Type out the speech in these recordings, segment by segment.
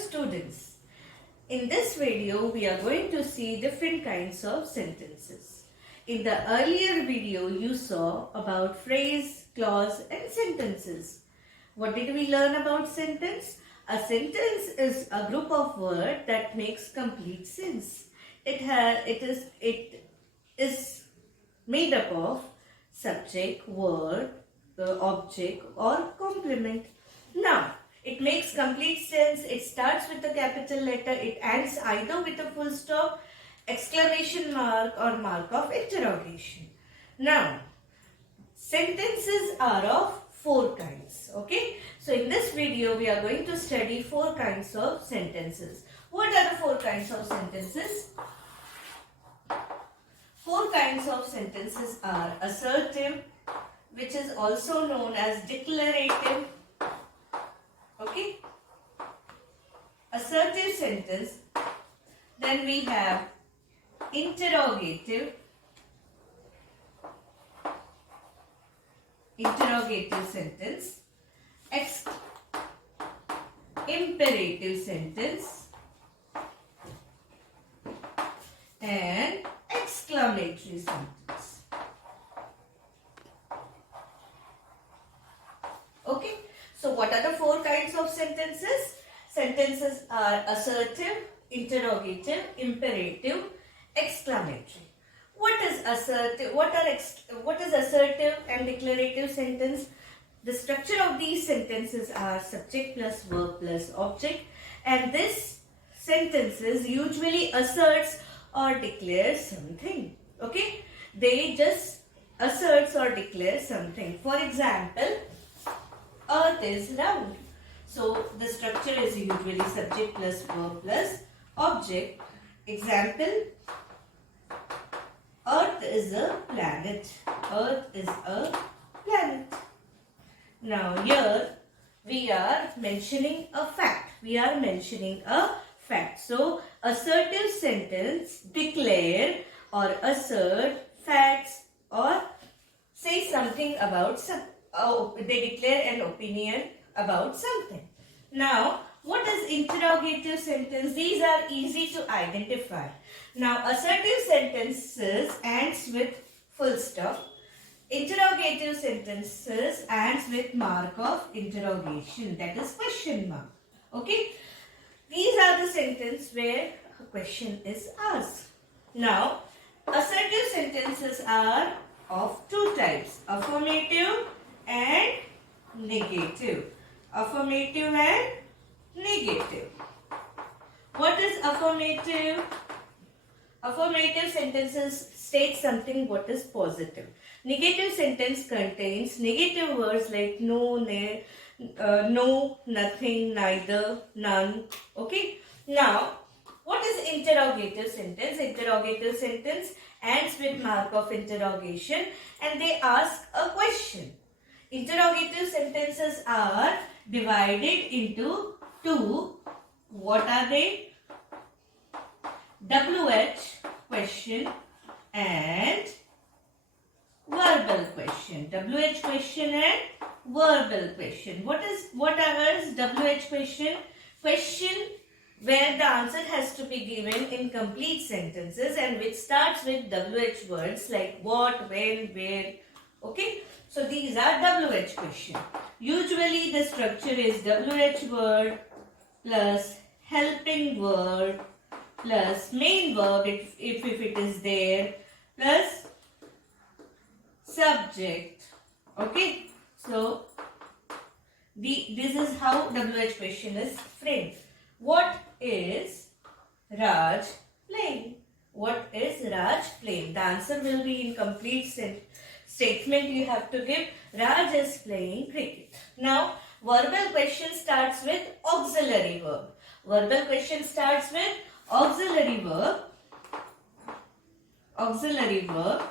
students. In this video, we are going to see different kinds of sentences. In the earlier video, you saw about phrase, clause and sentences. What did we learn about sentence? A sentence is a group of words that makes complete sense. It is made up of subject, word, object or complement. Now, it makes complete sense. It starts with a capital letter. It ends either with a full stop, exclamation mark or mark of interrogation. Now, sentences are of 4 kinds. Okay. So, in this video, we are going to study 4 kinds of sentences. What are the 4 kinds of sentences? 4 kinds of sentences are assertive, which is also known as declarative. Okay. Assertive sentence. Then we have interrogative. Interrogative sentence. Imperative sentence. And exclamatory sentence. Okay. So what are the 4 kinds of sentences? Sentences are assertive, interrogative, imperative, exclamatory. What is assertive? What is assertive and declarative sentence? The structure of these sentences are subject plus verb plus object, and this sentences usually asserts or declares something. Okay? They just asserts or declares something. For example, Earth is round. So, the structure is usually subject plus verb plus object. Example, Earth is a planet. Earth is a planet. Now, here we are mentioning a fact. We are mentioning a fact. So, assertive sentence declare or assert facts or say something about something. They declare an opinion about something. Now, what is interrogative sentence? These are easy to identify. Now, assertive sentences ends with full stop. Interrogative sentences ends with mark of interrogation, that is question mark. Okay? These are the sentences where a question is asked. Now, assertive sentences are of 2 types, affirmative and negative. Affirmative and negative. What is affirmative? Affirmative sentences state something what is positive. Negative sentence contains negative words like no, no, nothing, neither, none. Okay. Now, what is interrogative sentence? Interrogative sentence ends with mark of interrogation and they ask a question. Interrogative sentences are divided into 2. What are they? WH question and verbal question. WH question and verbal question. What is WH question? Question where the answer has to be given in complete sentences and which starts with WH words like what, when, where. Okay. So these are WH question. Usually the structure is WH word plus helping word plus main verb if it is there plus subject. Okay. So this is how WH question is framed. What is Raj playing? What is Raj playing? The answer will be in complete statement you have to give. Raj is playing cricket. Now, verbal question starts with auxiliary verb. Verbal question starts with auxiliary verb. Auxiliary verb.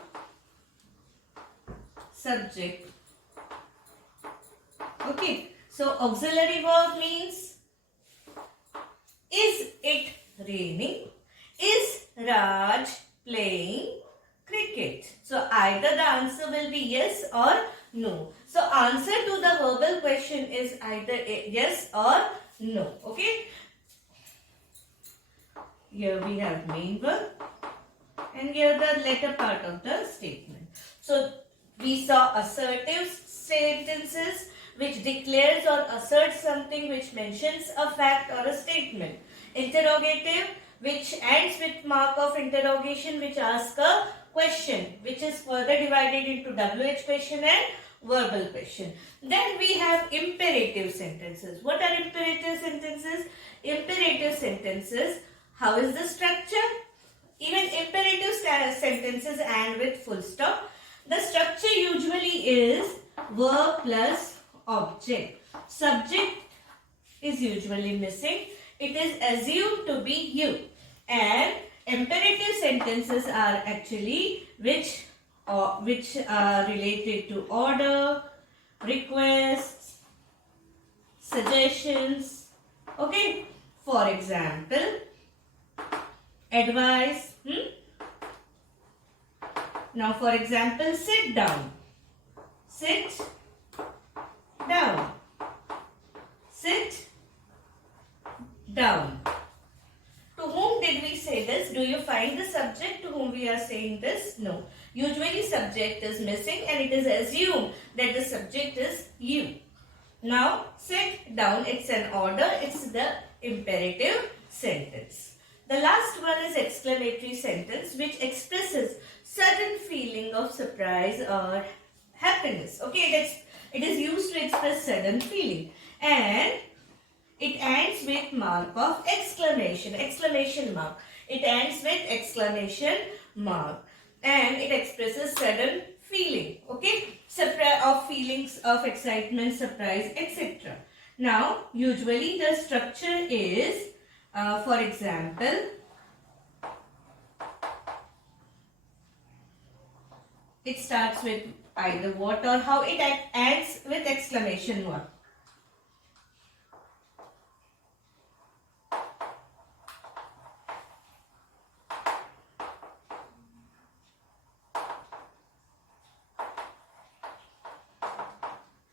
Subject. Okay. So, auxiliary verb means is it raining? Is Raj playing cricket? So either the answer will be yes or no. So answer to the verbal question is either yes or no. Okay. Here we have main verb. And here the latter part of the statement. So we saw assertive sentences which declares or asserts something, which mentions a fact or a statement. Interrogative, which ends with mark of interrogation, which asks a question, which is further divided into WH question and verbal question. Then we have imperative sentences. What are imperative sentences? Imperative sentences, how is the structure? Even imperative sentences end with full stop. The structure usually is verb plus object. Subject is usually missing. It is assumed to be you. And imperative sentences are actually which are related to order, requests, suggestions. Okay. For example, advice. Now, for example, sit down. Sit down. Sit down. To whom did we say this? Do you find the subject to whom we are saying this? No. Usually subject is missing and it is assumed that the subject is you. Now, sit down, it's an order, it's the imperative sentence. The last one is exclamatory sentence, which expresses sudden feeling of surprise or happiness. Okay, it is used to express sudden feeling. And it ends with mark of exclamation, exclamation mark. It ends with exclamation mark. And it expresses sudden feeling, okay, of feelings of excitement, surprise, etc. Now, usually the structure is, for example, it starts with either what or how. It ends with exclamation mark.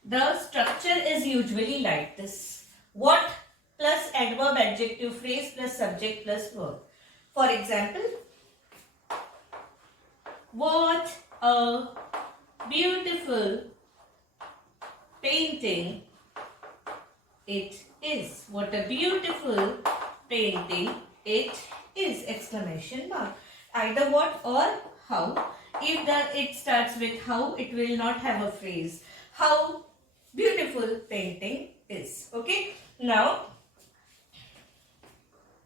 The structure is usually like this. What plus adverb, adjective, phrase plus subject plus verb. For example, what a beautiful painting it is. What a beautiful painting it is! Exclamation mark. Either what or how. If it starts with how, it will not have a phrase. How beautiful painting is. Okay. Now,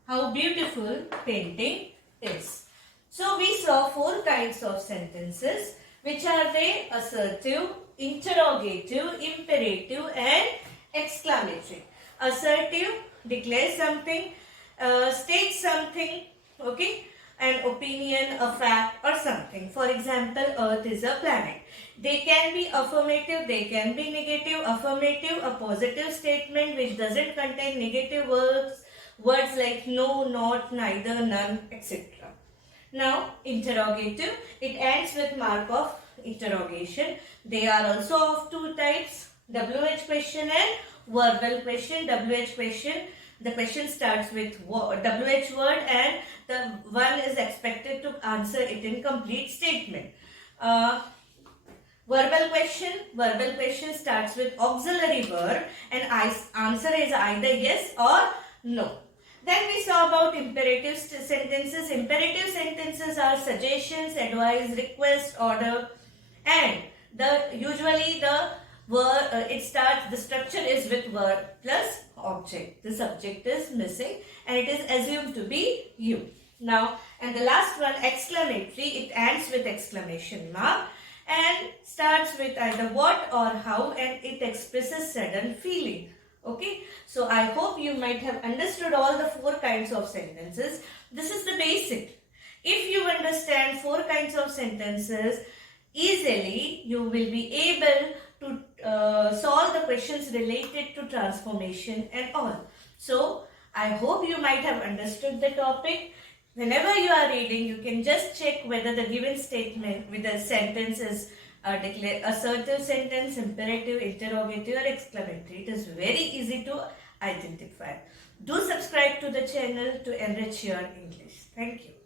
how beautiful painting is. So, we saw 4 kinds of sentences. Which are they? Assertive, interrogative, imperative and exclamatory. Assertive declares something, states something, okay, an opinion, a fact or something. For example, Earth is a planet. They can be affirmative, they can be negative. Affirmative, a positive statement which doesn't contain negative words like no, not, neither, none, etc. Now, interrogative, it ends with mark of interrogation. They are also of 2 types, WH question and verbal question. WH question, the question starts with WH word and the one is expected to answer it in complete statement. Verbal question starts with auxiliary verb and answer is either yes or no. Then we saw about imperative sentences. Imperative sentences are suggestions, advice, request, order, and usually the structure is with verb plus object. The subject is missing and it is assumed to be you. Now, and the last one, exclamatory, it ends with exclamation mark and starts with either what or how and it expresses sudden feeling. Okay, so I hope you might have understood all the 4 kinds of sentences. This is the basic. If you understand 4 kinds of sentences easily, you will be able to solve the questions related to transformation and all. So, I hope you might have understood the topic. Whenever you are reading, you can just check whether the given statement with the sentence is assertive sentence, imperative, interrogative or exclamatory. It is very easy to identifier. Do subscribe to the channel to enrich your English. Thank you.